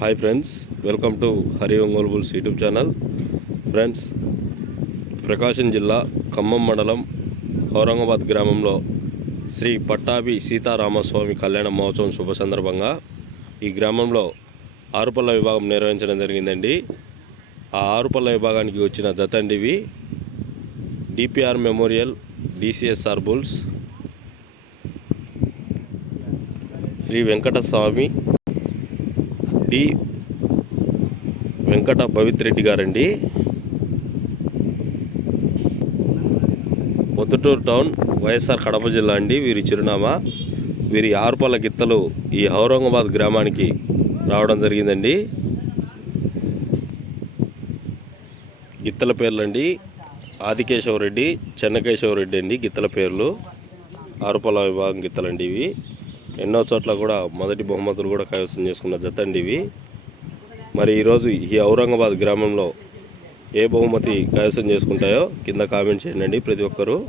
Hi friends welcome to Hari Ongole bulls YouTube channel. Friends Prakasam జిల్లా ఖమ్మం మండలం ఔరంగాబాద్ గ్రామంలో శ్రీ పట్టాభి సీతారామస్వామి కళ్యాణ మహోత్సవం శుభ సందర్భంగా ఈ గ్రామంలో ఆరుపల్ల విభాగం నిర్వహించడం జరిగిందండి. ఆ ఆరుపల్ల విభాగానికి వచ్చిన జతండివి DPR memorial DCSR bulls. Shri Venkataswamy D Venkata Pavitreddy గారండి. పొద్దుటూరు టౌన్ వైఎస్ఆర్ కడప జిల్లా అండి వీరి చిరునామా. వీరి ఆరుపల్ల గిత్తలు ఈ ఔరంగాబాద్ గ్రామానికి రావడం జరిగిందండి. గిత్తల పేర్లండి. ఆదికేశవరెడ్డి చెన్నకేశవరెడ్డి అండి గిత్తల పేర్లు. ఆరుపల్ల విభాగం గిత్తలండి ఇవి. ఎన్నో చోట్ల కూడా మొదటి బహుమతులు కూడా కైవసం చేసుకున్న జత ఇవి. మరి ఈరోజు ఈ ఔరంగాబాద్ గ్రామంలో ఏ బహుమతి కైవసం చేసుకుంటాయో కింద కామెంట్ చేయండి ప్రతి ఒక్కరూ.